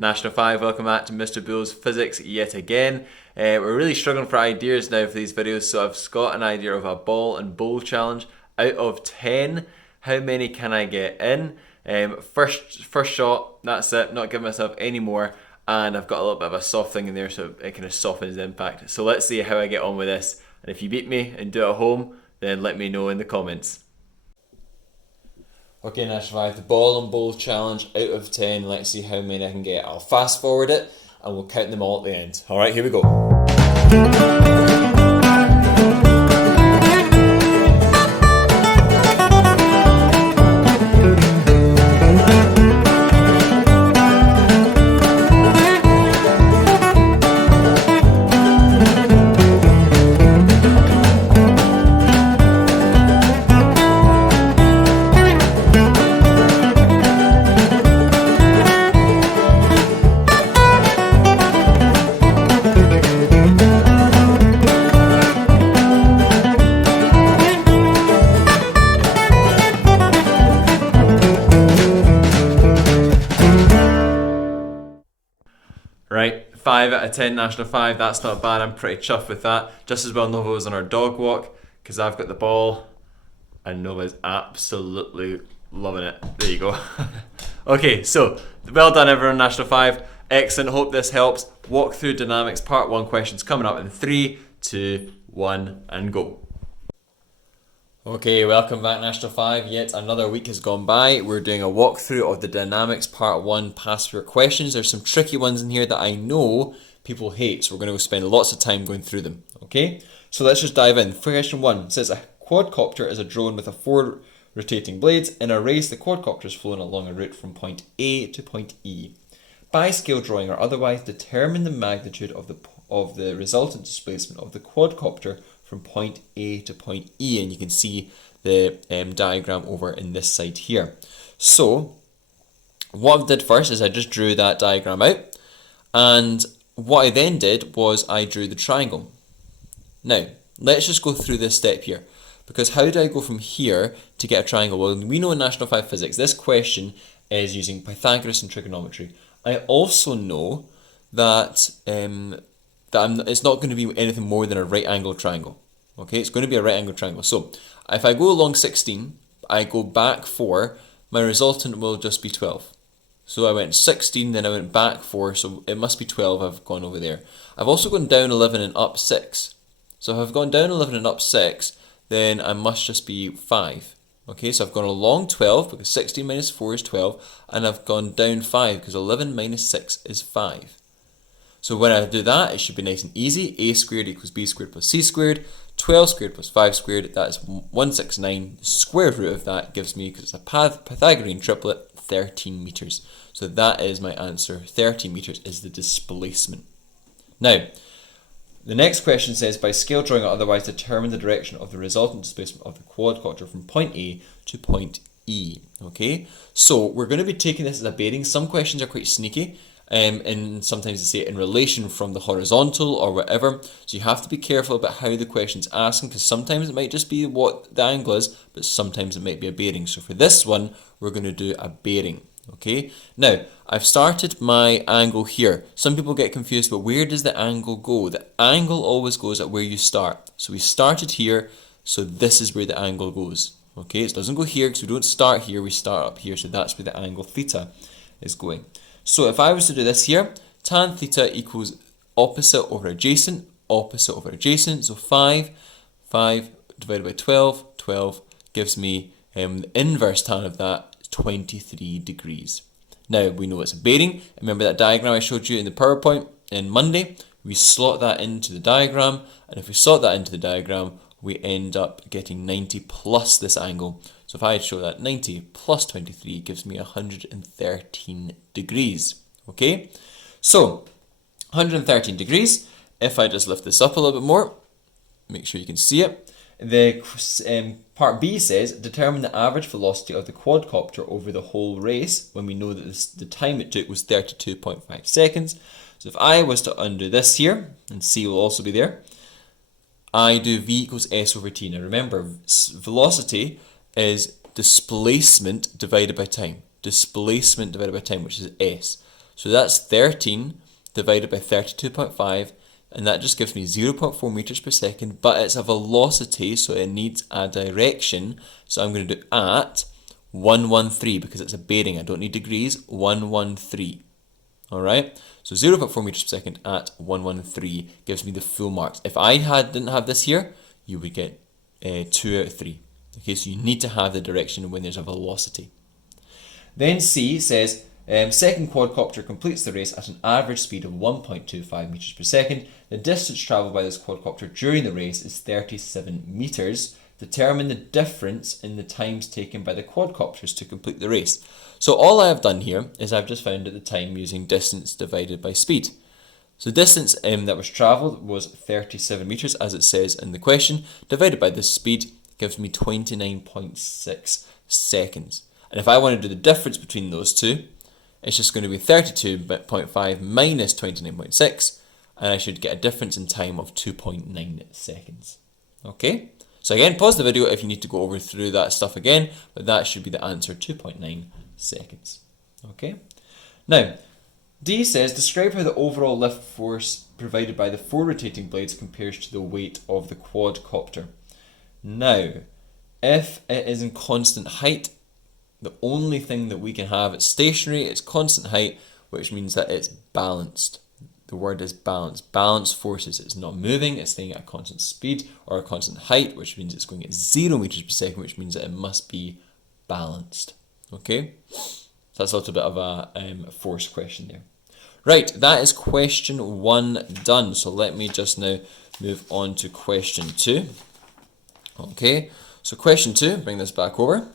National 5, welcome back to Mr. Bull's Physics yet again. We're really struggling for ideas now for these videos, so I've got an idea of a ball and bowl challenge. Out of 10, how many can I get in? First shot, that's it, not giving myself any more, and I've got a little bit of a soft thing in there so it kind of softens the impact. So let's see how I get on with this, and if you beat me and do it at home, then let me know in the comments. Okay, National 5, the ball and bowl challenge out of 10. Let's see how many I can get. I'll fast forward it and we'll count them all at the end. Alright, here we go. Right, 5 out of 10 National 5, that's not bad, I'm pretty chuffed with that. Just as well Nova was on our dog walk, because I've got the ball, and Nova's absolutely loving it. There you go. Okay, so, well done everyone, National 5. Excellent, hope this helps. Walk through dynamics, part 1 questions coming up in 3, 2, 1, and go. Okay, welcome back National 5. Yet another week has gone by. We're doing a walkthrough of the dynamics part 1 past year questions. There's some tricky ones in here that I know people hate, so we're going to spend lots of time going through them. Okay, so let's just dive in. Question 1 says a quadcopter is a drone with 4 rotating blades. In a race, the quadcopter is flown along a route from point A to point E. By scale drawing or otherwise, determine the magnitude of the resultant displacement of the quadcopter from point A to point E, and you can see the diagram over in this side here. So what I did first is I just drew that diagram out, and what I then did was I drew the triangle. Now let's just go through this step here, because how do I go from here to get a triangle? Well, we know in National 5 Physics this question is using Pythagoras and trigonometry. I also know that it's not going to be anything more than a right angle triangle. Okay, it's going to be a right angle triangle. So if I go along 16, I go back 4, my resultant will just be 12. So I went 16, then I went back 4, so it must be 12. I've gone over there. I've also gone down 11 and up 6. So if I've gone down 11 and up 6, then I must just be 5. Okay, so I've gone along 12 because 16 minus 4 is 12, and I've gone down 5 because 11 minus 6 is 5. So when I do that, it should be nice and easy. A squared equals b squared plus c squared. 12 squared plus 5 squared, that is 169. The square root of that gives me, because it's a Pythagorean triplet, 13 meters. So that is my answer. 13 meters is the displacement. Now, the next question says, by scale drawing or otherwise, determine the direction of the resultant displacement of the quadcopter from point A to point E. Okay, so we're going to be taking this as a bearing. Some questions are quite sneaky. And sometimes they say it in relation from the horizontal or whatever. So you have to be careful about how the question's asking, because sometimes it might just be what the angle is, but sometimes it might be a bearing. So for this one, we're going to do a bearing. Okay, now I've started my angle here. Some people get confused, but where does the angle go? The angle always goes at where you start. So we started here, so this is where the angle goes. Okay, it doesn't go here because we don't start here, we start up here. So that's where the angle theta is going. So if I was to do this here, tan theta equals opposite over adjacent, so 5 divided by 12, 12 gives me the inverse tan of that, 23 degrees. Now we know it's a bearing. Remember that diagram I showed you in the PowerPoint in Monday? We slot that into the diagram, and if we slot that into the diagram, we end up getting 90 plus this angle. So if I show that 90 plus 23 gives me 113 degrees. Okay, so 113 degrees. If I just lift this up a little bit more, make sure you can see it. The part B says, determine the average velocity of the quadcopter over the whole race, when we know that the time it took was 32.5 seconds. So if I was to undo this here, and C will also be there, I do V equals S over T. Now remember, velocity is displacement divided by time. Displacement divided by time, which is S. So that's 13 divided by 32.5, and that just gives me 0.4 meters per second, but it's a velocity, so it needs a direction. So I'm going to do at 113 because it's a bearing. I don't need degrees. 113. All right. So 0.4 meters per second at 113 gives me the full marks. If I didn't have this here, you would get 2 out of 3. Okay, so you need to have the direction when there's a velocity. Then C says, second quadcopter completes the race at an average speed of 1.25 meters per second. The distance travelled by this quadcopter during the race is 37 meters. Determine the difference in the times taken by the quadcopters to complete the race. So all I have done here is I've just found out the time using distance divided by speed. So the distance that was travelled was 37 meters, as it says in the question, divided by the speed gives me 29.6 seconds. And if I want to do the difference between those two, it's just going to be 32.5 minus 29.6, and I should get a difference in time of 2.9 seconds. Okay? So again, pause the video if you need to go over through that stuff again, but that should be the answer, 2.9 seconds. Okay? Now, D says, describe how the overall lift force provided by the 4 rotating blades compares to the weight of the quadcopter. Now, if it is in constant height, the only thing that we can have, it's stationary, it's constant height, which means that it's balanced. The word is balanced. Balanced forces. It's not moving, it's staying at a constant speed or a constant height, which means it's going at 0 meters per second, which means that it must be balanced. Okay? So that's a little bit of a force question there. Right, that is question 1 done. So let me just now move on to question 2. Okay, so question 2, bring this back over.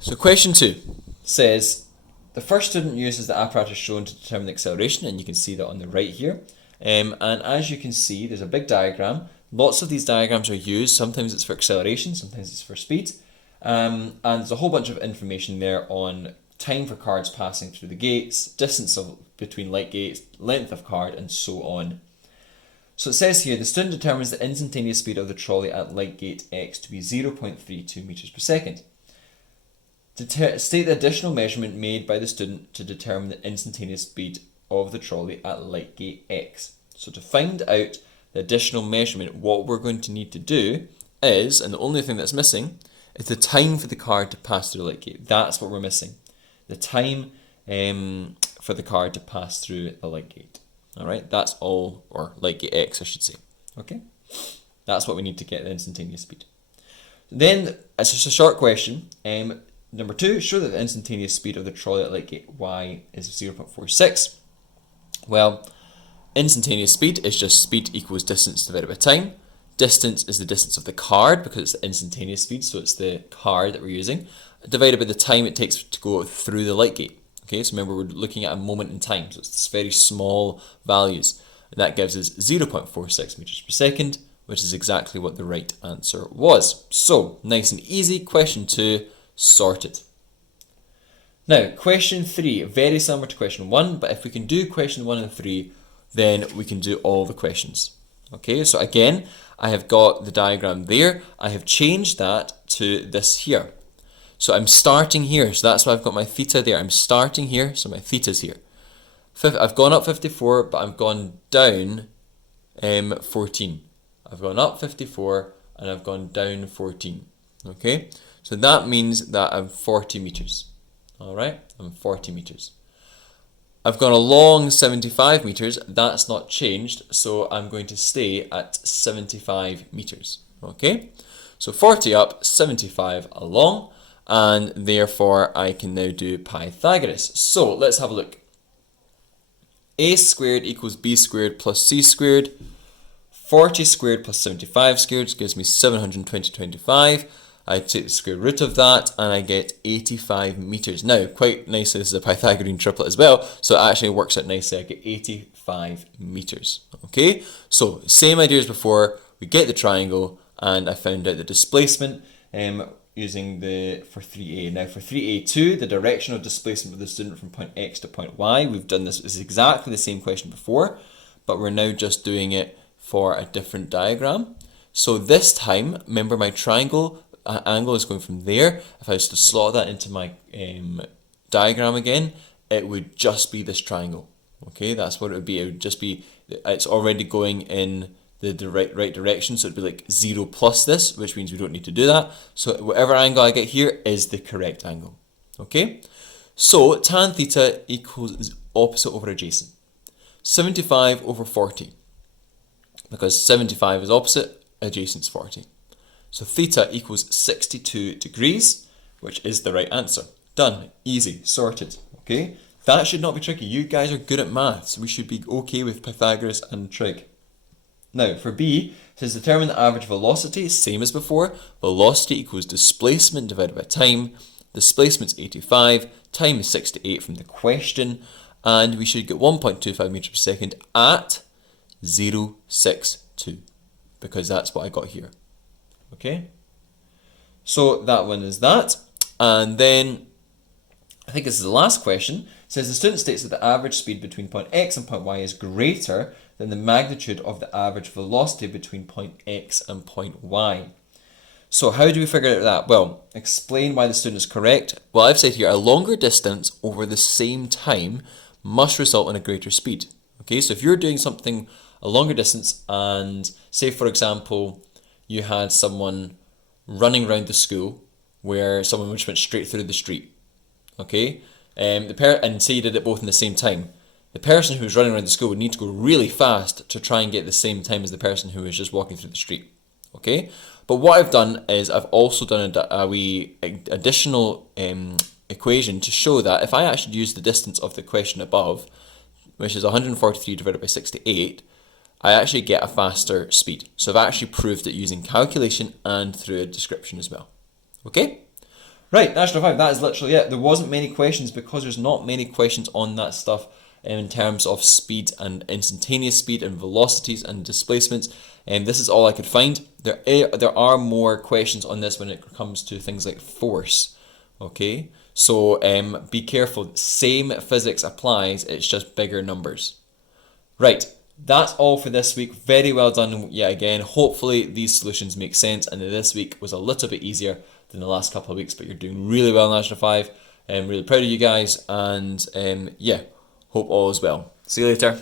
So question 2 says, the first student uses the apparatus shown to determine the acceleration, and you can see that on the right here. And as you can see, there's a big diagram. Lots of these diagrams are used. Sometimes it's for acceleration, sometimes it's for speed. And there's a whole bunch of information there on time for cards passing through the gates, distance between light gates, length of card, and so on. So it says here, the student determines the instantaneous speed of the trolley at light gate X to be 0.32 meters per second. State the additional measurement made by the student to determine the instantaneous speed of the trolley at light gate X. So to find out the additional measurement, what we're going to need to do is, and the only thing that's missing, is the time for the card to pass through the light gate. That's what we're missing. The time for the card to pass through the light gate. Alright, that's all, or light gate X I should say. Okay, that's what we need to get the instantaneous speed. Then, it's just a short question. Number 2, show that the instantaneous speed of the trolley at light gate Y is 0.46. Well, instantaneous speed is just speed equals distance divided by time. Distance is the distance of the card because it's the instantaneous speed, so it's the card that we're using, divided by the time it takes to go through the light gate. Okay, so remember we're looking at a moment in time, so it's very small values. And that gives us 0.46 meters per second, which is exactly what the right answer was. So, nice and easy, question 2 sorted. Now, question 3, very similar to question 1, but if we can do question 1 and 3, then we can do all the questions. Okay, so again, I have got the diagram there. I have changed that to this here. So I'm starting here, so that's why I've got my theta there. I'm starting here, so my theta's here. I've gone up 54, but I've gone down 14. I've gone up 54, and I've gone down 14. Okay, so that means that I'm 40 meters. Alright, I'm 40 meters. I've gone along 75 meters, that's not changed, so I'm going to stay at 75 meters. Okay, so 40 up, 75 along, and therefore I can now do Pythagoras. So let's have a look. A squared equals b squared plus c squared. 40 squared plus 75 squared gives me 720/25. I take the square root of that and I get 85 meters. Now, quite nicely, this is a Pythagorean triplet as well, so it actually works out nicely. I get 85 meters. Okay, so same idea as before. We get the triangle, and I found out the displacement using for 3a. Now, for 3a2, the direction of displacement of the student from point X to point Y, we've done this. It's exactly the same question before, but we're now just doing it for a different diagram. So this time, remember my triangle angle is going from there. If I was to slot that into my diagram again, it would just be this triangle. Okay, that's what it would be. It would just be, it's already going in the right direction, so it'd be like 0 plus this, which means we don't need to do that. So whatever angle I get here is the correct angle. Okay, so tan theta equals opposite over adjacent. 75 over 40. Because 75 is opposite, adjacent is 40. So theta equals 62 degrees, which is the right answer. Done. Easy. Sorted. Okay? That should not be tricky. You guys are good at maths. We should be okay with Pythagoras and trig. Now, for B, it says determine the average velocity, same as before. Velocity equals displacement divided by time. Displacement's 85. Time is 68 from the question. And we should get 1.25 meters per second at 0.62. Because that's what I got here. Okay? So that one is that. And then, I think this is the last question. It says the student states that the average speed between point X and point Y is greater than the magnitude of the average velocity between point X and point Y. So how do we figure out that? Well, explain why the student is correct. Well, I've said here, a longer distance over the same time must result in a greater speed. Okay, so if you're doing something a longer distance and say, for example, you had someone running around the school where someone just went straight through the street. Okay, and say you did it both in the same time. The person who was running around the school would need to go really fast to try and get the same time as the person who was just walking through the street. Okay, but what I've done is I've also done a wee additional equation to show that if I actually use the distance of the question above, which is 143 divided by 68, I actually get a faster speed. So I've actually proved it using calculation and through a description as well. Okay? Right, National 5, that is literally it. There wasn't many questions because there's not many questions on that stuff in terms of speed and instantaneous speed and velocities and displacements. And this is all I could find. There are more questions on this when it comes to things like force. Okay? So be careful. Same physics applies, it's just bigger numbers. Right, that's all for this week. Very well done yet again. Hopefully these solutions make sense and this week was a little bit easier than the last couple of weeks, but you're doing really well, National 5. I'm really proud of you guys and yeah, hope all is well. See you later.